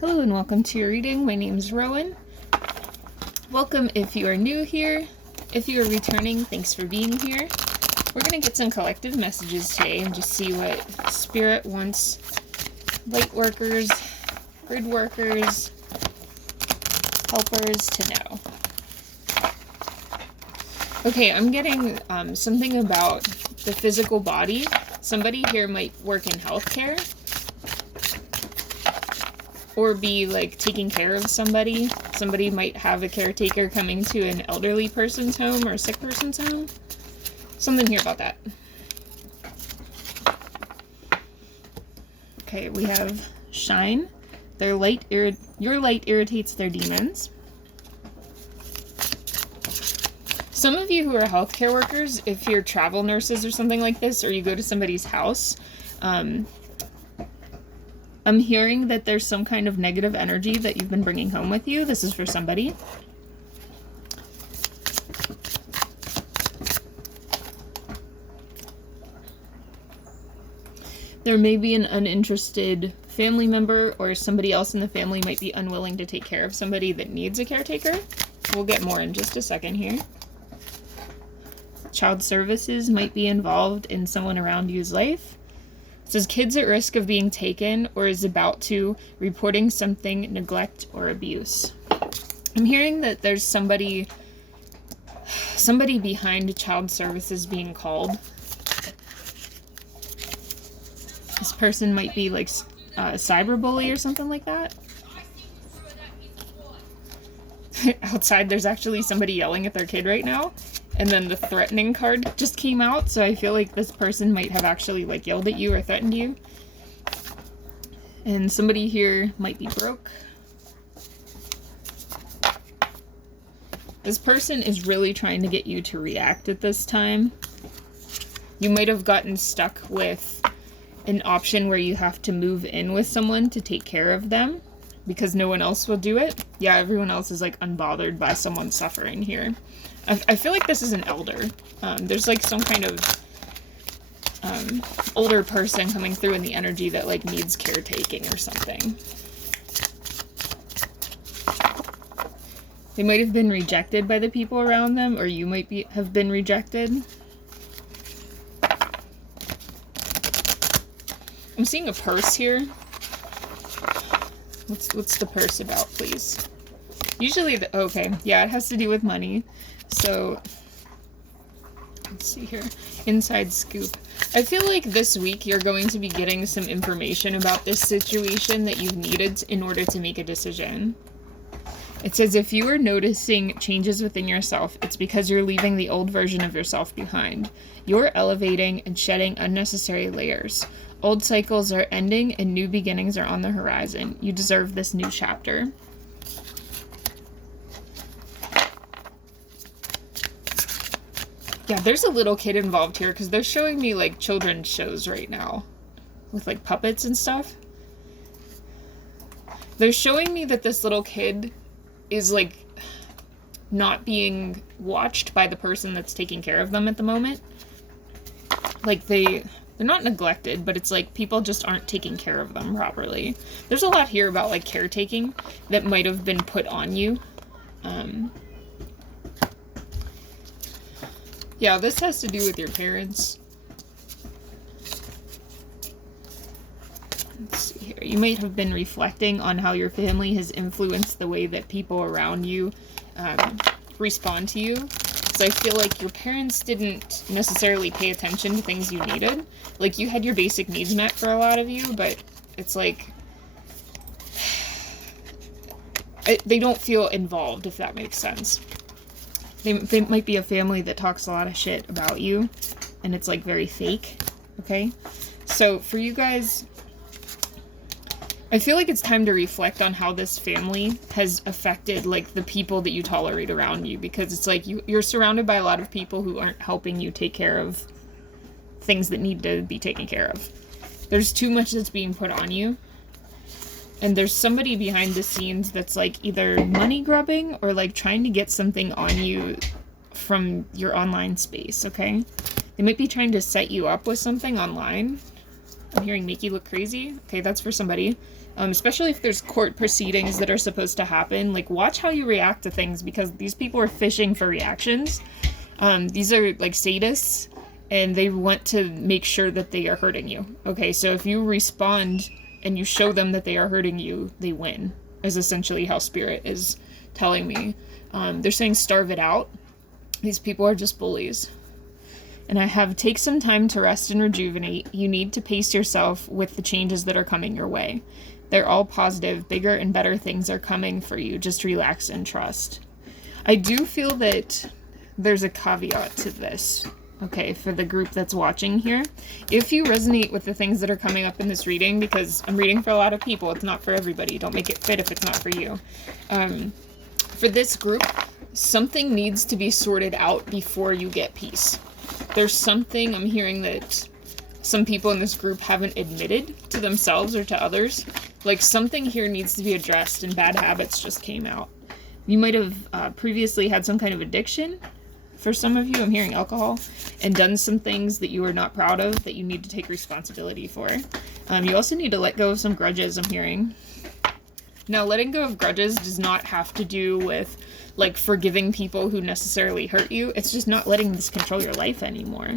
Hello and welcome to your reading. My name is Rowan. Welcome if you are new here. If you are returning, thanks for being here. We're going to get some collective messages today and just see what Spirit wants light workers, grid workers, helpers to know. Okay, I'm getting something about the physical body. Somebody here might work in healthcare or be like taking care of somebody. Somebody might have a caretaker coming to an elderly person's home or a sick person's home. Something here about that. Okay, we have shine. Your light irritates their demons. Some of you who are healthcare workers, if you're travel nurses or something like this, or you go to somebody's house, I'm hearing that there's some kind of negative energy that you've been bringing home with you. This is for somebody. There may be an uninterested family member, or somebody else in the family might be unwilling to take care of somebody that needs a caretaker. We'll get more in just a second here. Child services might be involved in someone around you's life. It says kids at risk of being taken or is about to, reporting something, neglect or abuse. I'm hearing that there's somebody behind child services being called. This person might be like a cyberbully or something like that. Outside there's actually somebody yelling at their kid right now. And then the threatening card just came out, so I feel like this person might have actually like yelled at you or threatened you. And somebody here might be broke. This person is really trying to get you to react at this time. You might have gotten stuck with an option where you have to move in with someone to take care of them because no one else will do it. Yeah, everyone else is like unbothered by someone suffering here. I feel like this is an elder. There's like some kind of older person coming through in the energy that like needs caretaking or something. They might have been rejected by the people around them, or you might have been rejected. I'm seeing a purse here. What's the purse about, please? Usually, okay, yeah, it has to do with money. So, let's see here. Inside scoop. I feel like this week you're going to be getting some information about this situation that you've needed in order to make a decision. It says if you are noticing changes within yourself, it's because you're leaving the old version of yourself behind. You're elevating and shedding unnecessary layers. Old cycles are ending and new beginnings are on the horizon. You deserve this new chapter. Yeah, there's a little kid involved here because they're showing me like children's shows right now with like puppets and stuff. They're showing me that this little kid is like not being watched by the person that's taking care of them at the moment. Like they're not neglected, but it's like people just aren't taking care of them properly. There's a lot here about like caretaking that might have been put on you. Yeah, this has to do with your parents. Let's see here. You might have been reflecting on how your family has influenced the way that people around you respond to you. So I feel like your parents didn't necessarily pay attention to things you needed. Like, you had your basic needs met for a lot of you, but it's like they don't feel involved, if that makes sense. They might be a family that talks a lot of shit about you, and it's like very fake, okay? So for you guys, I feel like it's time to reflect on how this family has affected like the people that you tolerate around you, because it's like you're surrounded by a lot of people who aren't helping you take care of things that need to be taken care of. There's too much that's being put on you. And there's somebody behind the scenes that's like either money grubbing or like trying to get something on you from your online space, okay? They might be trying to set you up with something online. I'm hearing make you look crazy. Okay, that's for somebody. especially if there's court proceedings that are supposed to happen. Like, watch how you react to things, because these people are fishing for reactions. These are like sadists, and they want to make sure that they are hurting you. Okay, so if you respond and you show them that they are hurting you, they win, is essentially how Spirit is telling me. They're saying starve it out. These people are just bullies. And I have, take some time to rest and rejuvenate. You need to pace yourself with the changes that are coming your way. They're all positive. Bigger and better things are coming for you. Just relax and trust. I do feel that there's a caveat to this. Okay, for the group that's watching here. If you resonate with the things that are coming up in this reading, because I'm reading for a lot of people, it's not for everybody. Don't make it fit if it's not for you. For this group, something needs to be sorted out before you get peace. There's something I'm hearing that some people in this group haven't admitted to themselves or to others. Like, something here needs to be addressed, and bad habits just came out. You might have previously had some kind of addiction. For some of you, I'm hearing alcohol, and done some things that you are not proud of that you need to take responsibility for. You also need to let go of some grudges, I'm hearing. Now, letting go of grudges does not have to do with, like, forgiving people who necessarily hurt you. It's just not letting this control your life anymore.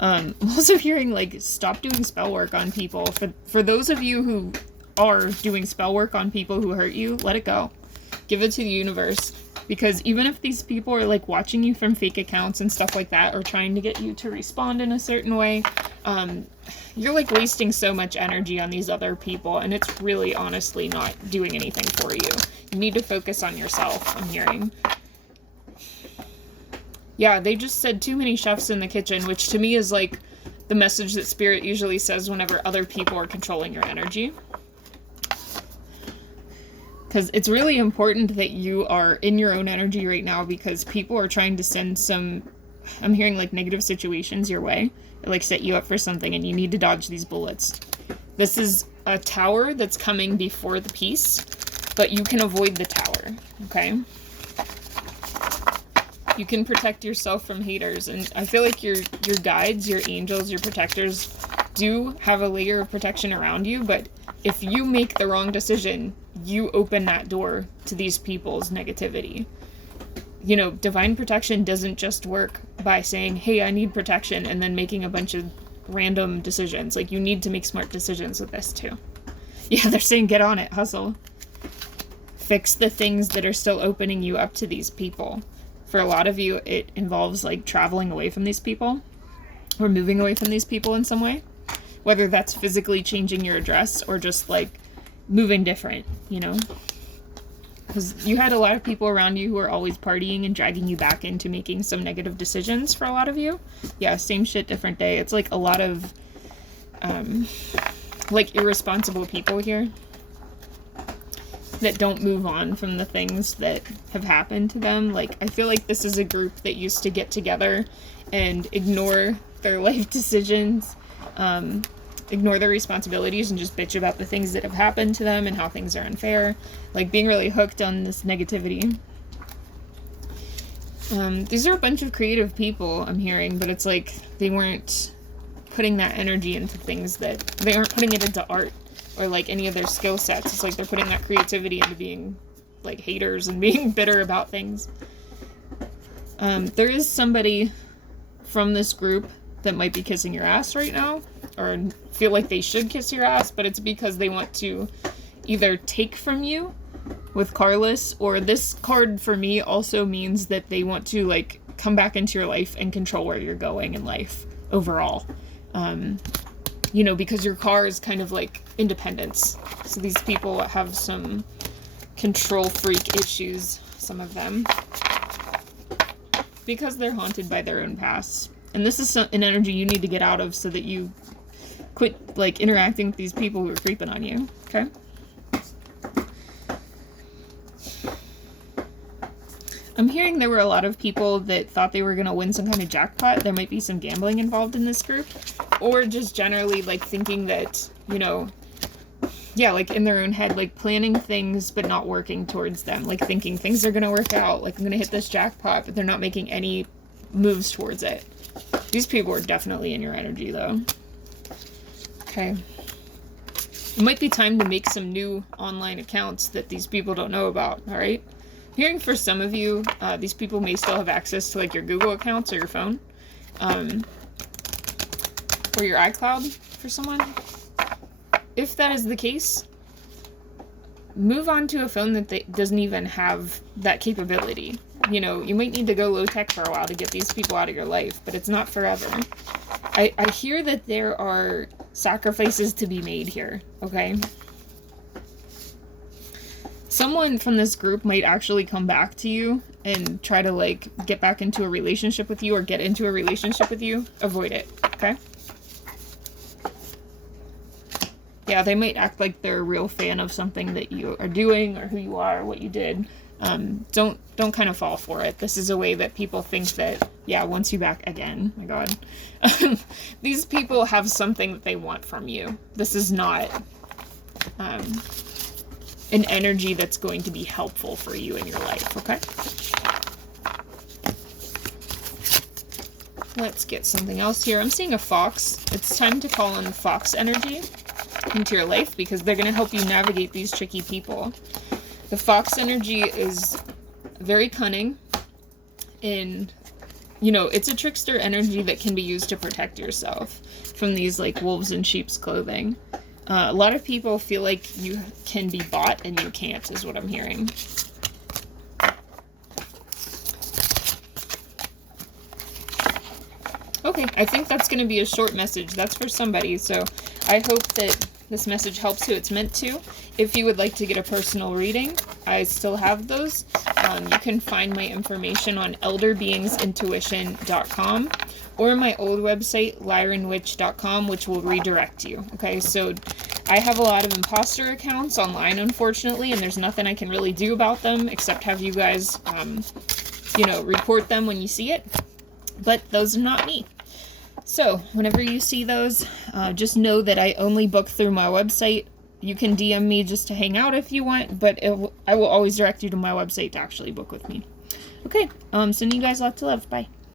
I'm also hearing, like, stop doing spell work on people. For those of you who are doing spell work on people who hurt you, let it go. Give it to the universe. Because even if these people are, like, watching you from fake accounts and stuff like that, or trying to get you to respond in a certain way, you're, like, wasting so much energy on these other people, and it's really, honestly, not doing anything for you. You need to focus on yourself, I'm hearing. Yeah, they just said too many chefs in the kitchen, which to me is, like, the message that Spirit usually says whenever other people are controlling your energy. Because it's really important that you are in your own energy right now, because people are trying to send some, I'm hearing, like, negative situations your way. Or, like, set you up for something, and you need to dodge these bullets. This is a tower that's coming before the peace, but you can avoid the tower, okay? You can protect yourself from haters, and I feel like your guides, your angels, your protectors do have a layer of protection around you, but if you make the wrong decision, you open that door to these people's negativity. You know, divine protection doesn't just work by saying, hey, I need protection, and then making a bunch of random decisions. Like, you need to make smart decisions with this, too. Yeah, they're saying get on it, hustle. Fix the things that are still opening you up to these people. For a lot of you, it involves, like, traveling away from these people, or moving away from these people in some way. Whether that's physically changing your address, or just, like, moving different, you know? Because you had a lot of people around you who are always partying and dragging you back into making some negative decisions for a lot of you. Yeah, same shit, different day. It's like a lot of, like, irresponsible people here that don't move on from the things that have happened to them. Like, I feel like this is a group that used to get together and ignore their life decisions, ignore their responsibilities, and just bitch about the things that have happened to them and how things are unfair. Like, being really hooked on this negativity. These are a bunch of creative people, I'm hearing, but it's like they weren't putting that energy into things that... They aren't putting it into art or, like, any of their skill sets. It's like they're putting that creativity into being, like, haters and being bitter about things. There is somebody from this group that might be kissing your ass right now, or feel like they should kiss your ass, but it's because they want to either take from you with Carless, or this card for me also means that they want to, like, come back into your life and control where you're going in life overall. You know, because your car is kind of like independence. So these people have some control freak issues, some of them, because they're haunted by their own past. And this is an energy you need to get out of so that you quit, like, interacting with these people who are creeping on you, okay? I'm hearing there were a lot of people that thought they were going to win some kind of jackpot. There might be some gambling involved in this group. Or just generally, like, thinking that, you know, yeah, like, in their own head, like, planning things but not working towards them. Like, thinking things are going to work out, like, I'm going to hit this jackpot, but they're not making any moves towards it. These people are definitely in your energy, though. Okay. It might be time to make some new online accounts that these people don't know about, alright? Hearing for some of you, these people may still have access to, like, your Google accounts or your phone. Or your iCloud for someone. If that is the case, move on to a phone that doesn't even have that capability. You know, you might need to go low-tech for a while to get these people out of your life, but it's not forever. I hear that there are sacrifices to be made here, okay? Someone from this group might actually come back to you and try to, like, get back into a relationship with you or get into a relationship with you. Avoid it, okay? Yeah, they might act like they're a real fan of something that you are doing or who you are or what you did. Don't kind of fall for it. This is a way that people think that, yeah, once you back again, my god. These people have something that they want from you. This is not an energy that's going to be helpful for you in your life, okay? Let's get something else here. I'm seeing a fox. It's time to call in the fox energy into your life because they're going to help you navigate these tricky people. The fox energy is very cunning and, you know, it's a trickster energy that can be used to protect yourself from these, like, wolves in sheep's clothing. A lot of people feel like you can be bought and you can't, is what I'm hearing. Okay, I think that's going to be a short message. That's for somebody, so I hope that this message helps who it's meant to. If you would like to get a personal reading, I still have those. You can find my information on elderbeingsintuition.com or my old website, Lyranwitch.com, which will redirect you. Okay, so I have a lot of imposter accounts online, unfortunately, and there's nothing I can really do about them except have you guys, you know, report them when you see it. But those are not me. So, whenever you see those, just know that I only book through my website. You can DM me just to hang out if you want, but I will always direct you to my website to actually book with me. Okay, sending you guys lots of love. Bye.